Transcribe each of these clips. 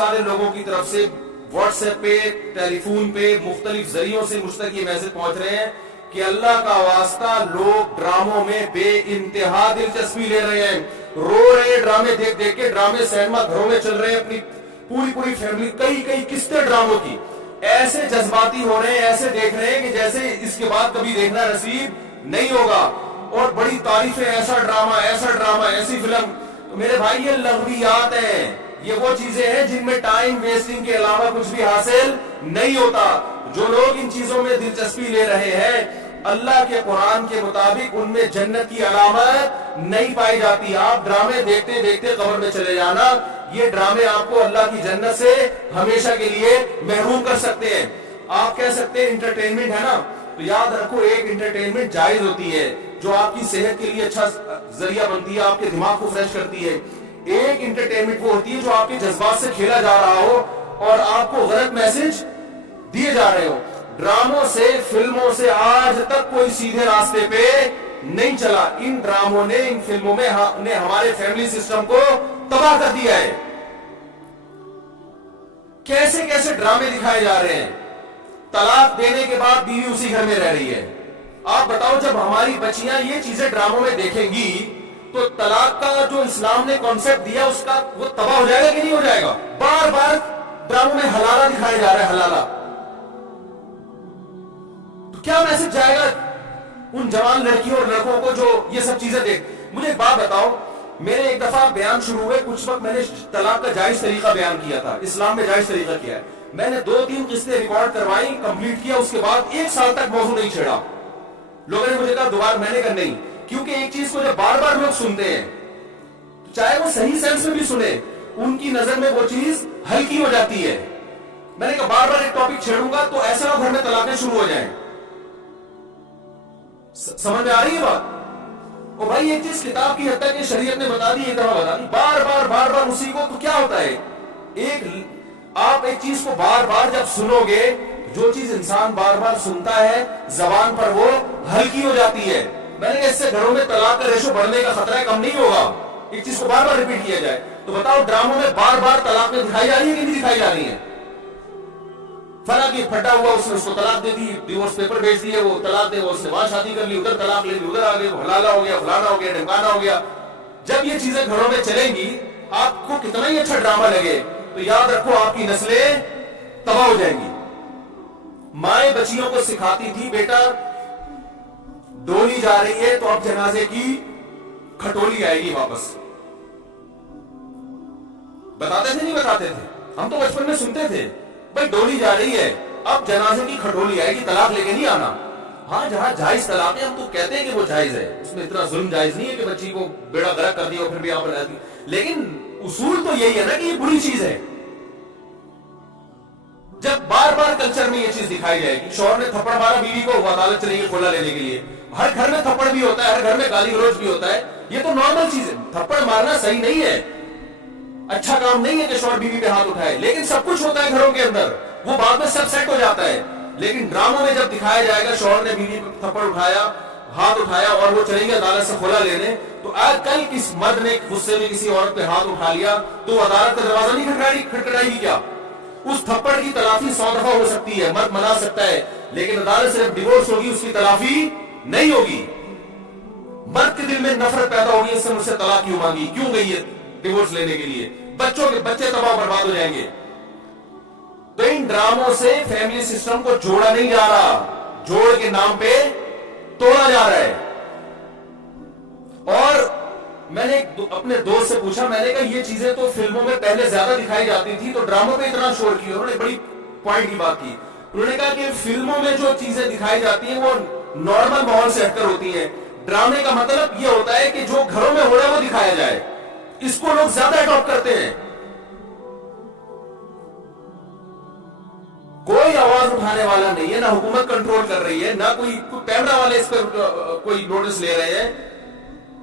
سارے لوگوں کی طرف سے واٹس ایپ پہ، ٹیلی فون پہ، مختلف ذریعوں سے مجھ تک یہ میسج پہنچ رہے ہیں کہ اللہ کا واسطہ لوگ ڈراموں میں بے انتہا دلچسپی لے رہے ہیں، رو رہے ہیں ڈرامے دیکھ دیکھ کے. ڈرامے سینما گھروں میں چل رہے ہیں، اپنی پوری فیملی، کئی قسطیں ڈراموں کی، ایسے جذباتی ہو رہے ہیں، ایسے دیکھ رہے ہیں کہ جیسے اس کے بعد کبھی دیکھنا نصیب نہیں ہوگا. اور بڑی تعریفیں، ایسا ڈرامہ، ایسی فلم. تو میرے بھائی یہ لغویات ہیں، یہ وہ چیزیں ہیں جن میں ٹائم ویسٹنگ کے علاوہ کچھ بھی حاصل نہیں ہوتا. جو لوگ ان چیزوں میں دلچسپی لے رہے ہیں، اللہ کے قرآن کے مطابق ان میں جنت کی علامت نہیں پائی جاتی. آپ ڈرامے دیکھتے دیکھتے قبر میں چلے جانا، یہ ڈرامے آپ کو اللہ کی جنت سے ہمیشہ کے لیے محروم کر سکتے ہیں. آپ کہہ سکتے ہیں انٹرٹینمنٹ ہے نا، تو یاد رکھو ایک انٹرٹینمنٹ جائز ہوتی ہے جو آپ کی صحت کے لیے اچھا ذریعہ بنتی ہے، آپ کے دماغ کو فریش کرتی ہے. ایک انٹرٹینمنٹ وہ ہوتی ہے جو آپ کے جذبات سے کھیلا جا رہا ہو اور آپ کو غلط میسج دیے جا رہے ہو. ڈراموں سے، فلموں سے آج تک کوئی سیدھے راستے پہ نہیں چلا. ان ڈراموں نے، ان فلموں میں نے ہمارے فیملی سسٹم کو تباہ کر دیا ہے. کیسے کیسے ڈرامے دکھائے جا رہے ہیں. طلاق دینے کے بعد بیوی اسی گھر میں رہ رہی ہے. آپ بتاؤ جب ہماری بچیاں یہ چیزیں ڈراموں میں دیکھیں گی تو طلاق کا جو اسلام نے کانسیپٹ دیا اس کا وہ تباہ ہو جائے گا کہ نہیں ہو جائے گا؟ بار بار ڈراموں میں حلالہ دکھایا جا رہا ہے، حلالہ. تو کیا میسج جائے گا ان جوان لڑکیوں اور لڑکوں کو جو یہ سب چیزیں دیکھ. مجھے ایک بات بتاؤ، میرے ایک دفعہ بیان شروع ہوئے، کچھ وقت میں نے طلاق کا جائز طریقہ بیان کیا تھا، اسلام میں جائز طریقہ کیا ہے. میں نے 2-3 قسطیں ریکارڈ کروائی، کمپلیٹ کیا، اس کے بعد 1 سال تک موضوع نہیں چھیڑا. لوگوں نے مجھے کہا دوبارہ، میں نے کہا نہیں، کیونکہ ایک چیز کو جب بار بار لوگ سنتے ہیں، چاہے وہ صحیح سینس میں بھی سنے، ان کی نظر میں وہ چیز ہلکی ہو جاتی ہے. میں نے کہا بار بار ایک ٹاپک چھیڑوں گا تو ایسا گھر میں طلاقیں شروع ہو جائیں. سمجھ میں آ رہی ہے بات؟ اور بھائی ایک چیز کتاب کی حد تک یہ شریعت نے بتا دی، ایک دفعہ بتا دی، بار بار اسی کو، تو کیا ہوتا ہے؟ آپ ایک چیز کو بار بار جب سنو گے، جو چیز انسان بار بار سنتا ہے زبان پر وہ ہلکی ہو جاتی ہے. میں نے کہا اس سے گھروں میں طلاق کا ریشو بڑھنے کا خطرہ کم نہیں ہوگا ایک چیز کو بار بار ریپیٹ کیا جائے. تو بتاؤ ڈراموں میں بار بار طلاقیں دکھائی جا رہی ہیں کہ نہیں دکھائی جا رہی ہیں؟ فلاں کی پھٹا ہوا، اس نے اس کو طلاق دے دی، ڈیورس پیپر بھیج دیے، وہ طلاق دے، وہ اس نے وہاں شادی کر لی، ادھر طلاق لے لی، ادھر آ گئے، حلالہ ہو گیا، فلانا ہو گیا، ڈھمکانا ہو گیا. جب یہ چیزیں گھروں میں چلیں گی، آپ کو کتنا ہی اچھا ڈرامہ لگے، تو یاد رکھو آپ کی نسلیں تباہ ہو جائیں گی. مائیں بچیوں کو سکھاتی تھی، بیٹا ڈولی جا رہی ہے تو اب جنازے کی کھٹولی آئے گی واپس. بتاتے تھے نہیں بتاتے تھے؟ ہم تو بچپن میں سنتے تھے، بھائی ڈولی جا رہی ہے اب جنازے کی کھٹولی آئے گی، طلاق لے کے نہیں آنا. ہاں جہاں جائز طلاق ہے ہم تو کہتے ہیں کہ وہ جائز ہے، اس میں اتنا ظلم جائز نہیں ہے کہ بچی کو بیڑا غرق کر دیا اور پھر بھی آپ بنا دی. لیکن اصول تو یہی ہے نا کہ یہ بری چیز ہے. جب بار بار کلچر میں یہ چیز دکھائی جائے گی، شوہر نے تھپڑ مارا بیوی کو، وہ عدالت چلے گی کھولا لینے کے لیے. ہر گھر میں تھپڑ بھی ہوتا ہے، ہر گھر میں گالی گلوچ بھی ہوتا ہے، یہ تو نارمل چیز ہے. تھپڑ مارنا صحیح نہیں ہے، اچھا کام نہیں ہے کہ شوہر بیوی پہ ہاتھ اٹھائے، لیکن سب کچھ ہوتا ہے گھروں کے اندر، وہ بعد میں سب سیٹ ہو جاتا ہے. لیکن ڈراموں میں جب دکھایا جائے گا شوہر نے بیوی پہ تھپڑ اٹھایا، ہاتھ اٹھایا اور وہ چلیں گے عدالت سے کھولا لینے، تو آج کل کس مرد نے غصے میں کسی عورت پہ ہاتھ اٹھا لیا تو وہ عدالت کا دروازہ نہیں کھٹکھٹائے گی کیا؟ اس تھپڑ کی تلافی 100 دفعہ ہو سکتی ہے، مرد منا سکتا ہے، لیکن عدالت سے ڈیورس ہوگی، اس کی تلافی نہیں ہوگی. مرد کے دل میں نفرت پیدا ہوگی، اس سے مجھ سے طلاق کیوں مانگی، کیوں گئی ہے ڈیورس لینے کے لیے، بچوں کے بچے تباہ برباد ہو جائیں گے. تو ان ڈراموں سے فیملی سسٹم کو جوڑا نہیں جا رہا، جوڑ کے نام پہ توڑا جا رہا ہے. اور میں نے اپنے دوست سے پوچھا، میں نے کہا یہ چیزیں تو فلموں میں پہلے زیادہ دکھائی جاتی تھی، تو ڈراموں پہ اتنا شور کیا؟ انہوں نے بڑی پوائنٹ کی بات کی. انہوں نے کہا کہ فلموں میں جو چیزیں دکھائی جاتی ہیں وہ نارمل ماحول سے ہٹ کر ہوتی ہیں. ڈرامے کا مطلب یہ ہوتا ہے کہ جو گھروں میں ہو رہا ہے وہ دکھایا جائے. اس کو لوگ زیادہ اڈاپٹ کرتے ہیں. کوئی آواز اٹھانے والا نہیں ہے، نہ حکومت کنٹرول کر رہی ہے، نہ کوئی کیمرہ والے اس پر کوئی نوٹس لے رہے ہیں.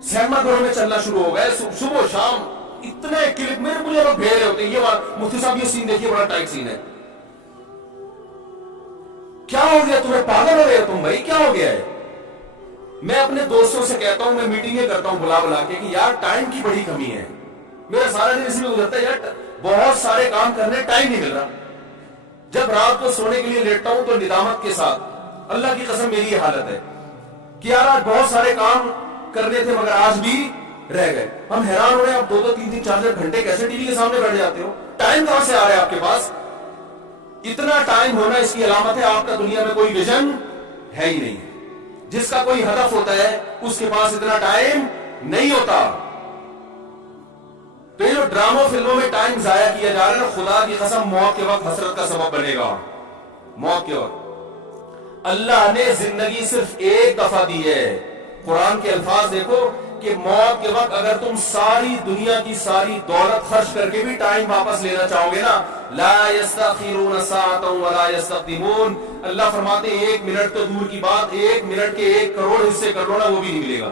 سینما گھروں میں چلنا شروع ہو گئے، صبح شام اتنے کلپ میں مجھے لوگ بھیج رہے ہوتے ہیں. یہ مفتی صاحب یہ سین دیکھیے، بڑا ٹائٹ سین ہے. کیا ہو گیا تمہیں؟ پاگل ہو گئے تم بھائی، کیا ہو گیا ہے؟ میں اپنے دوستوں سے کہتا ہوں، میں میٹنگیں کرتا ہوں بلا بلا کے کہ یار ٹائم کی بڑی کمی ہے. میرا سارا دن اس میں گزرتا ہے، یار بہت سارے کام کرنے ٹائم نہیں مل رہا. جب رات کو سونے کے لیے لیٹتا ہوں تو ندامت کے ساتھ, اللہ کی قسم میری یہ حالت ہے کہ یار آج بہت سارے کام کرنے تھے مگر آج بھی رہ گئے. ہم حیران ہو رہے ہیں, آپ 2-2, 3-3, 4-4 گھنٹے کیسے ٹی وی کے سامنے بیٹھ جاتے ہو؟ ٹائم کہاں سے آ رہا ہے آپ کے پاس؟ اتنا ٹائم ہونا اس کی علامت ہے آپ کا دنیا میں کوئی ویژن ہے ہی نہیں. جس کا کوئی ہدف ہوتا ہے اس کے پاس اتنا ٹائم نہیں ہوتا. تو یہ جو ڈراموں فلموں میں ٹائم ضائع کیا جا رہا ہے نا, خدا کی قسم موت کے وقت حسرت کا سبب بنے گا. موت کے وقت اللہ نے زندگی صرف ایک دفعہ دی ہے. قرآن کے الفاظ دیکھو کہ موت کے وقت اگر تم ساری دنیا کی ساری دولت خرچ کر کے بھی ٹائم واپس لینا چاہو گے نا, لا یستأخرون ساعة ولا یستقدمون, اللہ فرماتے ہیں 1 منٹ تو دور کی بات, 1 منٹ کے 1 کروڑ حصے کر لو نا وہ بھی نہیں ملے گا.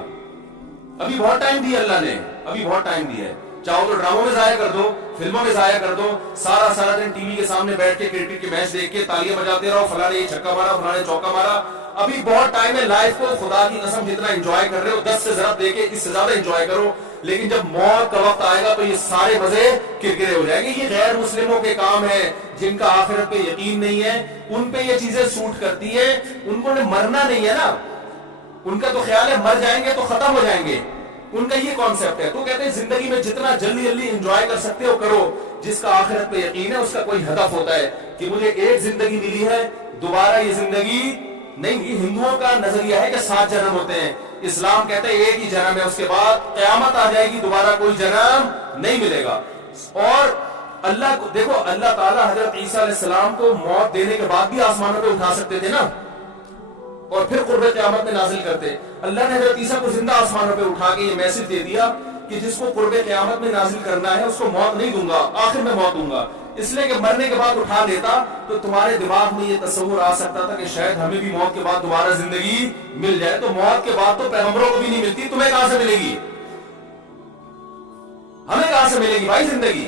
ابھی بہت ٹائم دیا اللہ نے, ابھی بہت ٹائم دیا ہے. چاہو تو ڈراموں میں ضائع کر دو, فلموں میں ضائع کر دو, سارا دن ٹی وی کے سامنے بیٹھ کے کرکٹ کے میچ دیکھ کے تالیاں بجاتے رہو, فلاں نے یہ چھکا مارا, فلاں نے چوکا مارا. ابھی بہت ٹائم ہے. لائف کو خدا کی قسم جتنا انجوائے کر رہے ہو 10 سے ضرب دے کے اس سے زیادہ انجوائے کرو. لیکن جب موت کا وقت آئے گا تو یہ سارے مزے کرکرے ہو جائیں گے. یہ غیر مسلموں کے کام ہے جن کا آخرت پہ یقین نہیں ہے, ان پہ یہ چیزیں سوٹ کرتی ہیں. ان کو مرنا نہیں ہے نا, ان کا تو خیال ہے مر جائیں گے تو ختم ہو جائیں گے. ان کا یہ کانسیپٹ ہے. تو کہتے ہیں زندگی میں جتنا جلدی انجوائے کر سکتے ہو کرو. جس کا آخرت پہ یقین ہے اس کا کوئی ہدف ہوتا ہے کہ مجھے ایک زندگی ملی ہے, دوبارہ یہ زندگی نہیں. یہ ہندوؤں کا نظریہ ہے کہ 7 جنم ہوتے ہیں. اسلام کہتا ہے ایک ہی جنم ہے, اس کے بعد قیامت آ جائے گی, دوبارہ کوئی جنم نہیں ملے گا. اور اللہ کو دیکھو, اللہ تعالیٰ حضرت عیسیٰ علیہ السلام کو موت دینے کے بعد بھی آسمانوں پہ اٹھا سکتے تھے نا, اور پھر قرب قیامت میں نازل کرتے. اللہ نے حضرت عیسیٰ کو زندہ آسمانوں پہ اٹھا کے یہ میسج دے دیا کہ جس کو قرب قیامت میں نازل کرنا ہے اس کو موت نہیں دوں گا, آخر میں موت دوں گا. اس لیے کہ مرنے کے بعد اٹھا دیتا تو تمہارے دماغ میں یہ تصور آ سکتا تھا کہ شاید ہمیں بھی موت کے بعد دوبارہ زندگی مل جائے. تو موت کے بعد تو پیغمبروں کو بھی نہیں ملتی, تمہیں کہاں سے ملے گی, ہمیں کہاں سے ملے گی بھائی زندگی.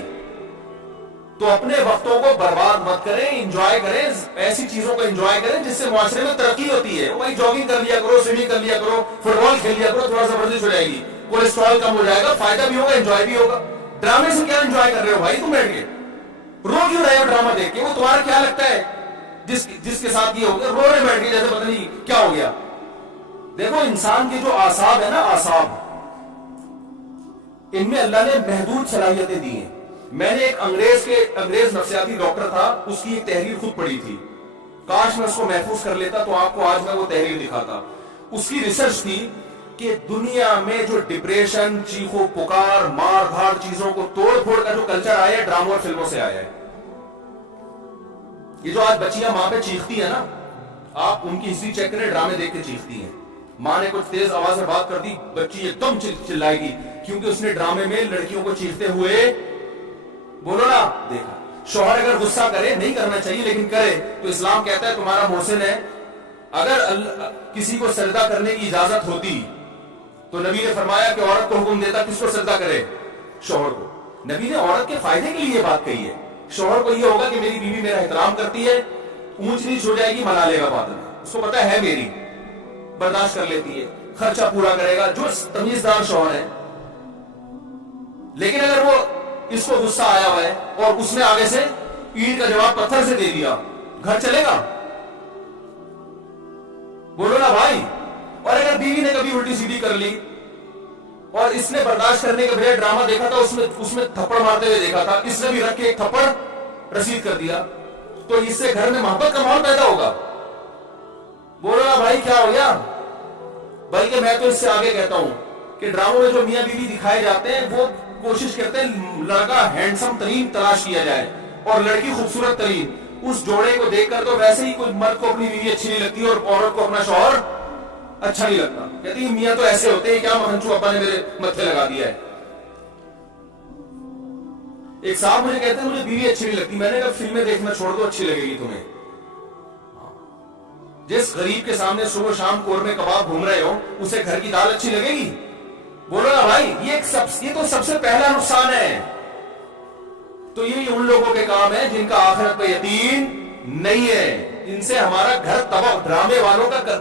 تو اپنے وقتوں کو برباد مت کریں, انجوائے کریں, ایسی چیزوں کو انجوائے کریں جس سے معاشرے میں ترقی ہوتی ہے. بھائی جاگنگ کر لیا کرو, سوئمنگ کر لیا کرو, فٹ بال کھیل لیا کرو, تھوڑا سا ورزش ہو جائے گی, کولیسٹرول کم ہو جائے گا, فائدہ بھی ہوگا, انجوائے بھی ہوگا. ڈرامے سے کیا انجوائے کر رہے ہو بھائی تم بیٹھ کے؟ رو کیوں رہے ہو ڈرامہ دیکھ کے؟ وہ تمہارا کیا لگتا ہے جس کے ساتھ یہ ہو گیا, رو رہے بیٹھ کے جیسے پتہ نہیں کیا ہو گیا. دیکھو انسان کے جو اعصاب ہے نا, اعصاب, ان میں اللہ نے محدود صلاحیتیں دی ہیں. میں نے ایک انگریز نفسیاتی ڈاکٹر تھا, اس کی ایک تحریر خود پڑھی تھی. کاش میں اس کو محفوظ کر لیتا تو آپ کو آج میں وہ تحریر دکھاتا. اس کی ریسرچ تھی کہ دنیا میں جو ڈپریشن, چیخو پکار, مار دھاڑ, چیزوں کو توڑ پھوڑ کا جو کلچر آیا ہے ڈراموں اور فلموں سے آیا ہے. یہ جو آج بچیاں ماں پہ چیختی ہیں نا, آپ ان کی ہسٹری چیک کریں, ڈرامے دیکھ کے چیختی ہیں. ماں نے کچھ تیز آواز میں بات کر دی, بچی ایک دم چلائے گی کیونکہ اس نے ڈرامے میں لڑکیوں کو چیختے ہوئے بولو نا دیکھا. شوہر اگر غصہ کرے, نہیں کرنا چاہیے لیکن کرے, تو اسلام کہتا ہے تمہارا محسن ہے. اگر کسی کو سجدہ کرنے کی اجازت ہوتی تو نبی نے فرمایا کہ عورت کو حکم دیتا کس کو سجدہ کرے, شوہر کو. نبی نے عورت کے فائدے کے لیے یہ بات کہی ہے. شوہر کو یہ ہوگا کہ میری بیوی میرا احترام کرتی ہے, اونچ نیچ ہو جائے گی منا لے گا بعد میں, اس کو پتا ہے میری, برداشت کر لیتی ہے, خرچہ پورا کرے گا, جو تمیزدار شوہر ہے. لیکن اگر وہ اس کو غصہ آیا ہوا ہے اور اس نے آگے سے اینٹ کا جواب پتھر سے دے دیا, گھر چلے گا؟ بولو نا بھائی. اور اگر بیوی نے کبھی الٹی سیدھی کر لی اور اس نے برداشت کرنے کے بجائے ڈرامہ دیکھا تھا, اس میں تھپڑ مارتے ہوئے دیکھا تھا, اس نے بھی رکھ کے ایک تھپڑ رسید کر دیا, تو اس سے گھر میں محبت کا ماحول پیدا ہوگا. بولو نا بھائی کیا ہو گیا؟ بلکہ میں تو اس سے آگے کہتا ہوں کہ ڈراموں میں جو میاں بیوی دکھائے جاتے ہیں وہ کوشش کرتے ہیں لڑکا ہینڈسم ترین تلاش کیا جائے اور لڑکی خوبصورت ترین. اس جوڑے کو دیکھ کر تو ویسے ہی کوئی مرد کو اپنی بیوی اچھی نہیں لگتی اور عورت کو اپنا شوہر اچھا نہیں لگتا. کہتی ہیں میاں تو ایسے ہوتے ہیں, کیا مہنچو ابا نے میرے متھے لگا دیا ہے. ایک صاحب مجھے کہتے ہیں مجھے بیوی اچھی نہیں لگتی. میں نے کہا فلمیں دیکھنا چھوڑ دو, اچھی لگے گی تمہیں. جس غریب کے سامنے صبح شام قورمے کباب گھوم رہے ہو اسے گھر کی دال اچھی لگے گی؟ بولو نا بھائی, یہ تو سب سے پہلا نقصان ہے. تو یہ ان لوگوں کے کام ہے جن کا آخرت پہ یقین نہیں ہے. ان سے ہمارا گھر تباہ, ڈرامے والوں کا